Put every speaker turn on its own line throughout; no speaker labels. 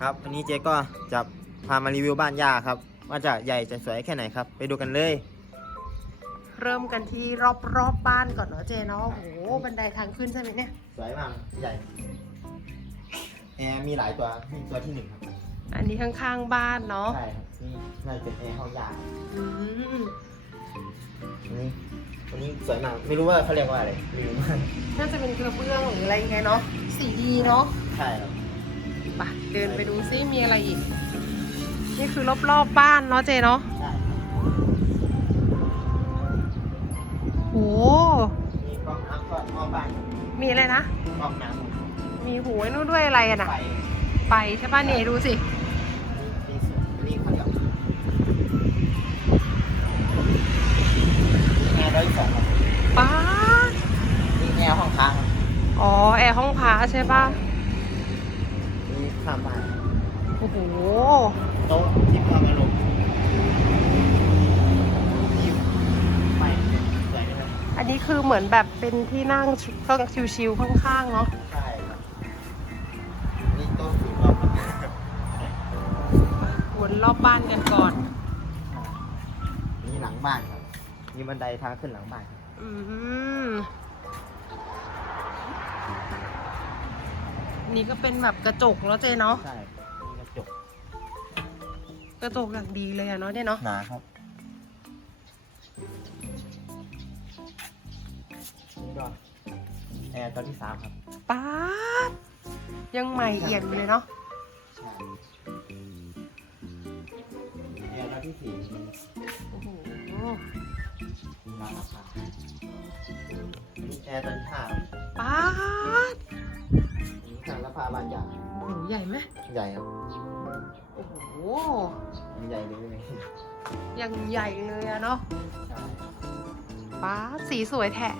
ครับวันนี้เจ๊ก็จะพามารีวิวบ้านย่าครับ ว่าจะใหญ่จะสวยแค่ไหนครับ ไปดูกันเลย
เริ่มกันที่รอบรอบๆบ้านก่อนเนาะเจเนาะโอ้โหบันไดทางขึ้นใช่ไหมเนี่ย
สวยมากใหญ่แอร์มีหลายตัวนี่ตัวที่หนึ่งครับ
อันนี้ข้างๆบ้านเนาะ
ใช่ครับนี่น่าจะเป็นแอร์ห้องย่า
อืม
อันนี้อันนี้สวยมากไม่รู้ว่าเขาเรียกว่าอะไรลืม
น่าจะเป็นกระเบื้องหรืออะไรยังไงเนาะสีดีเนาะ
ใช่ครับ
ไปเดินไปดูซิมีอะไรอีก นี่คือรอบๆบบ้านเนาะเจเนาะ
ใช่
โห
มีกล้องน้ำก็อ้อมบ้าน
มีอะไรนะ
กล้องน้ำ
มีหูไอ้นู่นด้วยอะไรอะน่ะ
ไฟ
ไปใช่ป่ะเนี่ยดูสิ
นี่สวยนี่เขาเรียกแอร์ร้อยสองครับ
ป้าด
นี่แอร์ห้องค้างครับ
อ๋อ แอร์ห้องพระใช่ป่ะ
นี่ ข้ามบ้าน
โอ้โห
โต๊ะที่วางอารมณ์ที่ใหม่สวยนะครับ
อันนี้คือเหมือนแบบเป็นที่นั่งก็ชิวๆข้างๆเนาะ
ใช่ครับนี่โต๊ะสูงรอบครับ
วนรอบบ้านกันก่อน
นี่หลังบ้านครับมีบันไดทางขึ้นหลังบ้านครับ
อืม นี่ก็เป็นแบบกระจกแล้วเจเนาะ
ใช่มีกระจก
กระจกอย่างดีเลยอะเนาะเจเนาะ
หนาครับนี่ก็แอร์ตัวที่สามครับ
ป๊าดยังใหม่เอี่ยมอยู่เลยเนาะ
ใช่แอร์ตัวที่สี่มี
โอ้โห
มีร้านราคานี่แอร์ตัวที่ห้าครับ
ป๊าด
นี่ทางราคาบานใหญ่
โอ้โหใหญ่ไหม
ใหญ่ครับ
โอ้โห
มันใหญ่เลย
ยังใหญ่เลยอะเนาะ
ใช่
ป๊าดสีสวยแท้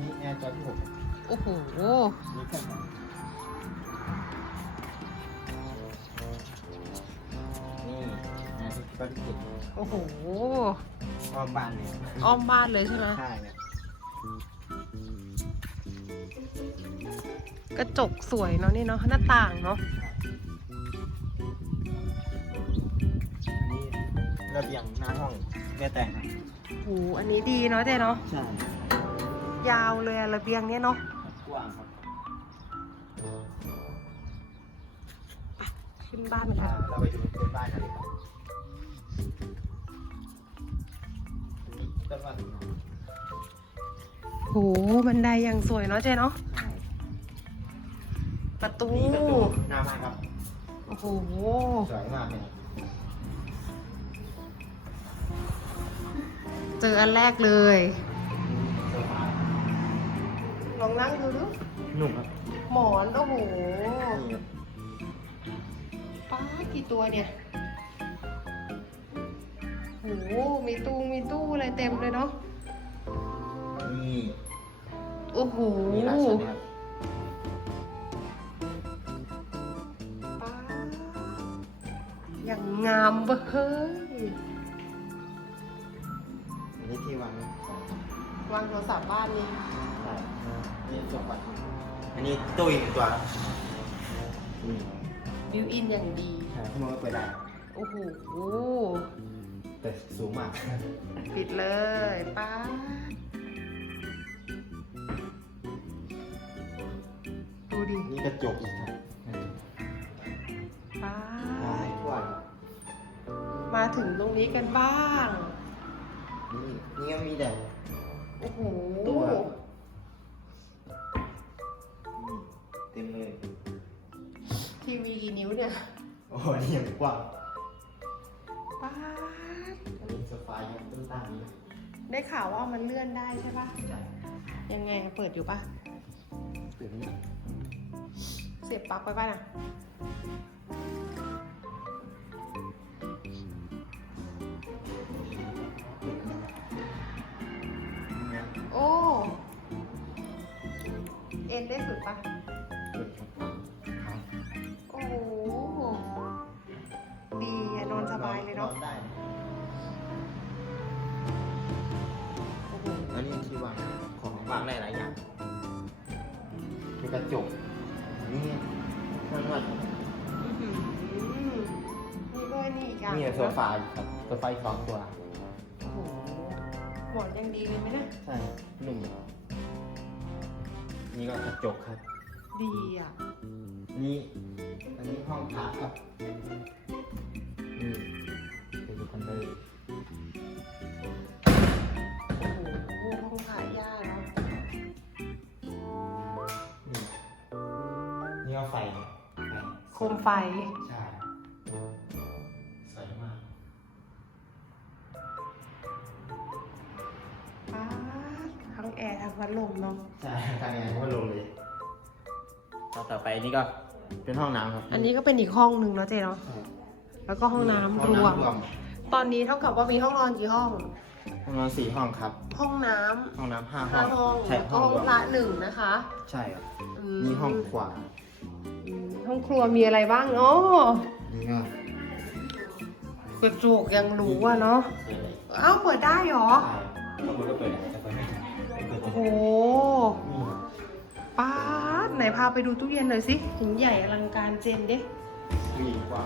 นี่แอร์ตัวที่หก
โอ้โห
นี่แค่สองนี่แอร์ตัวที่เจ็ด
โอ้โห
อ้อมบ้านเลย
อ้อมบ้านเลยใช่ไหม
ใช่เนี่ย
กระจกสวยเนาะนี่เนาะหน้าต่างเนาะ
นี่ระเบียงหน้าห้องแม่แต่งครับ
โอ้โหอันนี้ดีเนาะเจ๊เนาะ
ใช่
ยาวเลยอะระเบียงเนี่ยเนาะ
กว้างครับ
ขึ้นบ้าน
อ่า
ค่ะ
เราไปดูบนบ้านกันเลยครับอันนี้ต้นว่าหนูนา
โหบันไดยังสวยเนาะเจ๊เนาะ
ใช่
ประตู
นี่ประตูหน้าบ้านครับ
โอ้โห
สวยมากเลย
เจออันแรกเลย
โซฟา
ลองนั่งดูดู
นุ่มครับ
หมอน โอ้โห
นี่ครับ
ป้าดกี่ตัวเนี่ยโหมีตู้มีตู้อะไรเต็มเลยเนาะ
นี่
โอ้โห
มีหลายชั้นครับ
อย่างงามเบ้ย
อันนี้ที่วางของ
วางโทรศัพท์บ้านนี่
ใช่นี่โซฟาอันนี้ตู้อีกหนึ่งตัวครับนี่
บิวอินอย่างดี
ใช่ข้างบนก็เปิดได้
โอ้โห
แต่สูงมาก
ปิดเลยป้าดดูดิ
นี่กระจกอีก
ถึงตรงนี้กันบ้าง
นี่นี่ก็มีแต่
โอ้โห
ตัวนี่เต็มเลย
ทีวีกี่นิ้วเนี่ย
โอ้โหนี่ยังกว้าง
ป้าด
อันนี้โซฟายังต้นตั้งนี้
ได้ข่าวว่ามันเลื่อนได้ใช่ปะ
ใช่
ยังไงเปิดอยู่ปะ
เดี๋ยวนี้
เสียบปลั๊กไปป่ะน่ะ อ็นได้สุดปะ
เปิดครับครับ
โอ้โหดีอะนอนสบายเลยเนาะ
นอนได้
โอ้โห
อันนี้ที่วางของวางได้หลายอย่างมีกระจกนี่ห้องนวด
อื้อหือนี่ก็นี่อีกอะ
นี่โซฟาอีกครับโซฟาอีกสองตัว
โอ้โหหมอนยังดีเลยไหมนะ
ใช่นุ่ม นี่ก็กระจกครับ
ดีอะ
นี่อันนี้ห้องพักครับนี่ไปดูกันเลย
โอ้โหห้องขายยากเนาะ
นี่นี่ก็ไฟไฟ
โคมไฟ
ใช่
พัดลมเนาะ
ใช่ทางงานก็ลงเลยต่อต่อไปนี่ก็เป็นห้องน้ำครับ
อันนี้ก็เป็นอีกห้องหนึ่งเนาะเจ๊เนาะ
ใช่
แล้วก็ห้องน้ำ
ห้
ร
อง
วม
น้ำรวม
ตอนนี้เท่ากับว่ามีห้องนอนกี่ห้อง
ห้องนอนสี่ห้องครับ
ห้องน้ำ
ห้องน้ำห้าห้
ห้า
อง
ห้อง
ใช่
แล้วก็
ห้อง
ห้อง
รวม
ละหนึ่งนะคะ
ใช่ครับ
อืม
มีห้องขวา
อืมห้องครัวมีอะไรบ้างเนาะ
นี่ก็
กระจกยังรู้อะเนาะ
เปิดเลย
เอ้าเปิดได้เหรอ
ใช่แล้วมันก็เปิดได้แต่เปิดไม่ได้เปิด
โอ้โห
นี่
ป้าดไหนพาไปดูตู้เย็นหน่อยสิหินใหญ่อลังการเจนเดิ
มีกว่า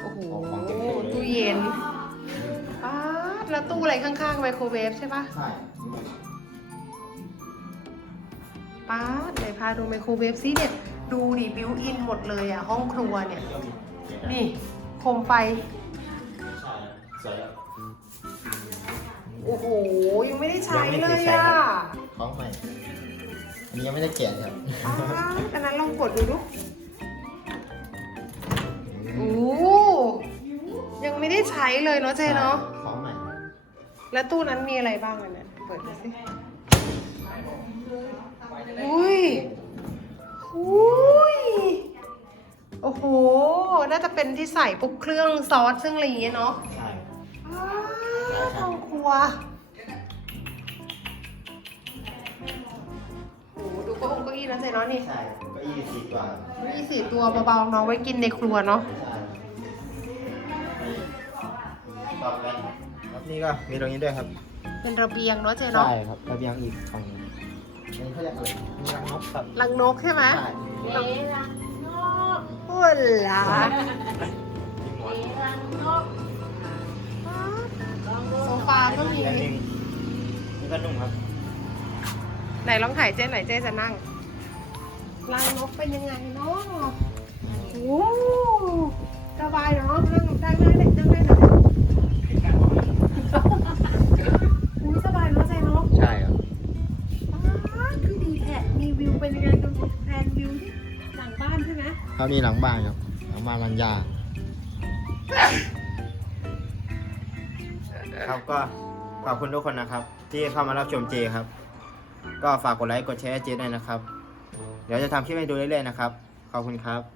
โอ้โห
ของเก็บเก็บเลย
ตู้เย็นป้าดแล้วตู้อะไรข้างๆไมโครเวฟใช่ปะ
ใช่
ป้าดไหนพาดูไมโครเวฟซิเนี่ยดูดิบิวอินหมดเลยอะห้องครัวเนี่ย
ก็มี
นี่โคมไฟ
ใช่สวยแล้ว
โอ้โห ยังไม่ได้ใช้
ยัง
เล
ไม่
ย
ได้ใช้
อะ
ครับของใหม่อันนี้ยังไม่ได้แกะครับ
ป้าดอันนั้นลองกดดูดูโอ้ยังไม่ได้ใช้เลยเนาะเจเนาะ
ของใหม่
แล้วตู้นั้นมีอะไรบ้างอันนั้นเปิดดูสิอุ้ยอุ้ย โอ้โห น่าจะเป็นที่ใส่พวกเครื่องซอสซึ่งอะไรอย่างเงี้ยเนาะ
ใช่
อ้า วห้องครัวโอ้โหดูเก็องเก้าอี้นะเจ๊เนาะนี่
ใช่เก็ยี่สิบกว่า
มีสี่ตัวเบาๆเนาะไว้กินในครัวเนาะ
ใช่ต่อไปครับนี่ก็มีตรงนี้ด้วยครับ
เป็นระเบียงเนาะเจ๊เนาะ
ใช่ครับระเบียงอีกฝั่งหนึงอันนี้เขาเรียกอะไรมีรังนกครับ
ลังนกใช่ไหม
ใช่
โอ้ล่ะ
มีหมอน
โซฟาก็ มี
อันหนึงนี่ก็นุ่มครับ
ไหนลองถ่ายเจ๊ไหนอยเจ๊จะนั่งลังนกเป็นยังไงเนาะโอ้สบายเนาะนั่งได้ได้ได้นั่งได้เลยอุ้ยสบายเนาะเจ๊เนาะ
ใช่ครับ
อ้าวคือดีแท้มีวิวเป็นยังไงดูแผนวิวที่หลังบ้านใช่ไหม
ครับนี่หลังบ้านครับหลังบ้านมันยา ครับก็ขอบคุณทุกคนนะครับ ที่เข้ามารับชมเจครับ ก็ฝากกดไลค์กดแชร์ให้เจด้วยนะครับ เดี๋ยวจะทำคลิปให้ดูเรื่อยๆนะครับ ขอบคุณครับ